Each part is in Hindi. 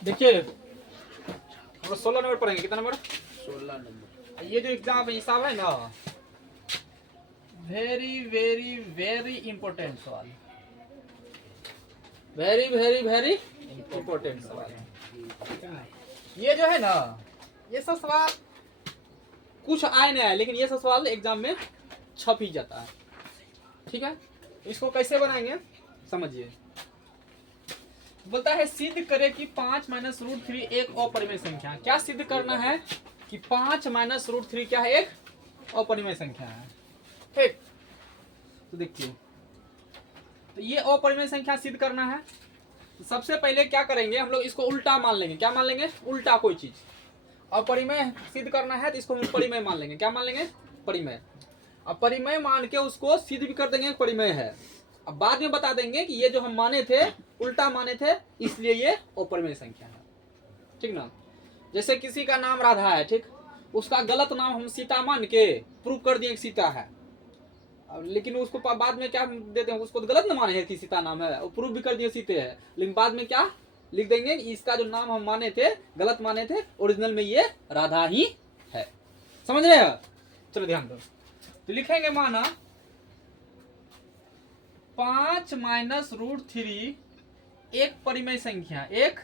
देखिए हम लोग 16 नंबर पढ़ेंगे। कितना नंबर? 16 नंबर। ये जो एग्जाम हिसाब है ना, वेरी वेरी वेरी इंपॉर्टेंट सवाल, वेरी वेरी वेरी इंपॉर्टेंट सवाल। ये जो है ना, ये सब सवाल कुछ आए नहीं आए, लेकिन ये सब सवाल एग्जाम में छप ही जाता है। ठीक है, इसको कैसे बनाएंगे समझिए। बोलता है सिद्ध करे कि 5 माइनस रूट 3 एक अपरिमेय संख्या। क्या सिद्ध करना है? कि 5 माइनस रूट 3 क्या है? एक अपरिमेय संख्या है। ठीक, तो देखिए, तो ये अपरिमेय संख्या सिद्ध करना है। तो सबसे पहले क्या करेंगे हम लोग, इसको उल्टा मान लेंगे। क्या मान लेंगे? उल्टा कोई चीज। अपरिमेय सिद्ध करना है तो इसको हम परिमेय मान लेंगे। क्या मान लेंगे? परिमेय। अब परिमेय मान के उसको सिद्ध भी कर देंगे परिमेय है। अब बाद में बता देंगे कि ये जो हम माने थे उल्टा माने थे, इसलिए ये अपरिमेय संख्या है। ठीक ना? जैसे किसी का नाम राधा है, ठीक, उसका गलत नाम हम सीता मान के प्रूव कर दिए कि सीता है, लेकिन उसको बाद में क्या देते हैं, उसको तो गलत न माने हैं कि सीता नाम है, और प्रूव भी कर दिए सीते है, लेकिन बाद में क्या लिख देंगे, इसका जो नाम हम माने थे गलत माने थे, ओरिजिनल में ये राधा ही है। समझ रहे हो? चलो ध्यान दो, तो लिखेंगे माना 5 माइनस रूट 3 एक परिमेय संख्या, एक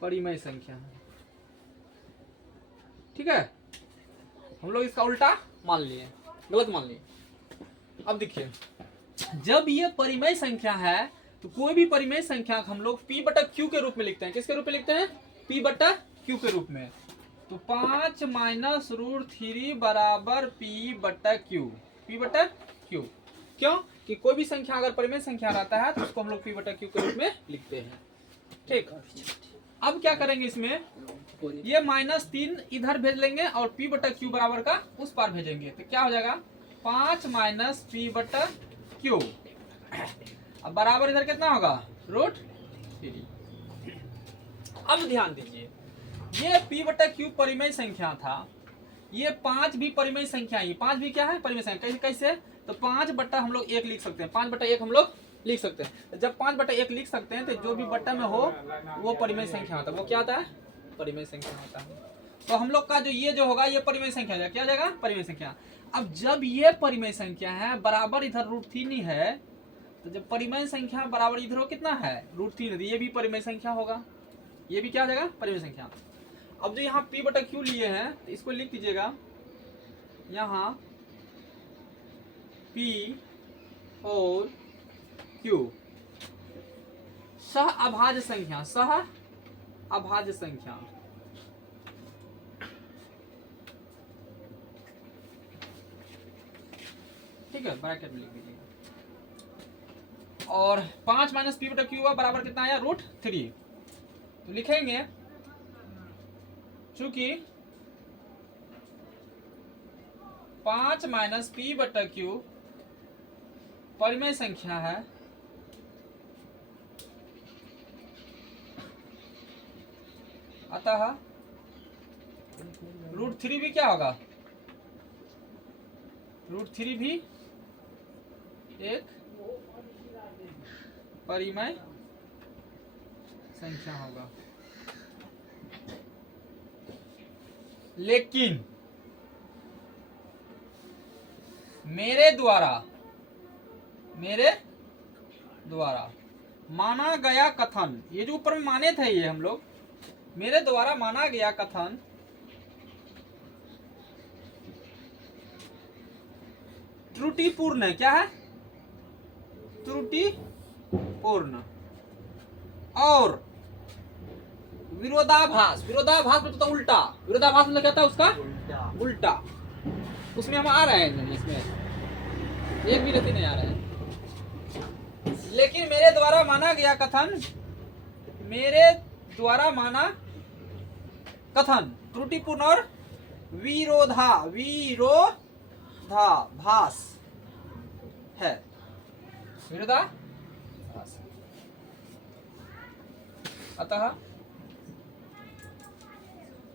परिमेय संख्या है। ठीक है, हम लोग इसका उल्टा मान लिए, गलत मान लिए। अब देखिए, जब ये परिमेय संख्या है तो कोई भी परिमेय संख्या हम लोग p बटा q के रूप में लिखते हैं। किसके रूप में लिखते हैं? p बटा q के रूप में। तो 5 माइनस रूट 3 बराबर p बटा q, p बटा q। क्यों? कि कोई भी संख्या अगर परिमेय संख्या रहता है तो उसको हम लोग p बटा q के रूप में लिखते हैं। ठीक, अब क्या करेंगे इसमें, ये -3 इधर भेज लेंगे और p बटा q बराबर का उस पार भेजेंगे, तो क्या हो जाएगा 5 माइनस p बटा q। अब बराबर इधर कितना होगा? रूट 3। अब ध्यान दीजिए, ये p बटा q परिमेय संख्या था, ये 5 भी परिमेय संख्या ही, 5 भी क्या है? परिमेय संख्या। कैसे कैसे? तो 5 बटा हम लोग 1 लिख सकते हैं, 5 बटा 1 हम लोग लिख सकते हैं। जब 5 बटा 1 लिख सकते हैं तो जो भी बट्टा में हो वो परिमेय संख्या होता है। वो क्या होता है? परिमेय संख्या होता है। तो हम लोग का जो ये जो होगा ये परिमेय संख्या हो जाएगा। क्या हो जाएगा? परिमेय संख्या। अब जब ये परिमेय संख्या है, बराबर इधर रूट 3 ही है, तो जब परिमेय संख्या बराबर इधर हो कितना है? रूट 3 है, ये भी परिमेय संख्या होगा। ये भी क्या हो जाएगा? परिमेय संख्या। अब जो यहाँ p बटा q लिए हैं तो इसको लिख दीजिएगा, यहाँ p और q सह अभाज्य संख्या, सह अभाज्य संख्या। ठीक है, ब्रैकेट में लिख दीजिएगा। और 5 माइनस p बटा q हुआ बराबर कितना आया? रूट 3। तो लिखेंगे चूंकि 5 माइनस p बटा q परिमेय संख्या है, अतः रूट 3 भी क्या होगा? रूट 3 भी एक परिमेय संख्या होगा। लेकिन मेरे द्वारा माना गया कथन, ये जो ऊपर में माने थे ये हम लोग, मेरे द्वारा माना गया कथन त्रुटिपूर्ण है। क्या है? त्रुटिपूर्ण और विरोधाभास। विरोधाभास मतलब तो उल्टा, विरोधाभास मतलब क्या था? उसका उल्टा। उसमें हम आ रहे हैं, इसमें एक भी गलती नहीं आ रहा है। लेकिन मेरे द्वारा माना गया कथन, मेरे द्वारा माना कथन त्रुटिपूर्ण और विरोधाभास है। विरोधाभास, अतः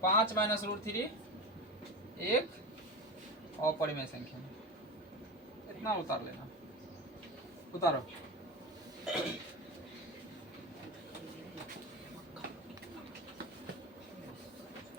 5 माइनस रूट 3 एक अपरिमेय संख्या। इतना उतार लेना, उतारो।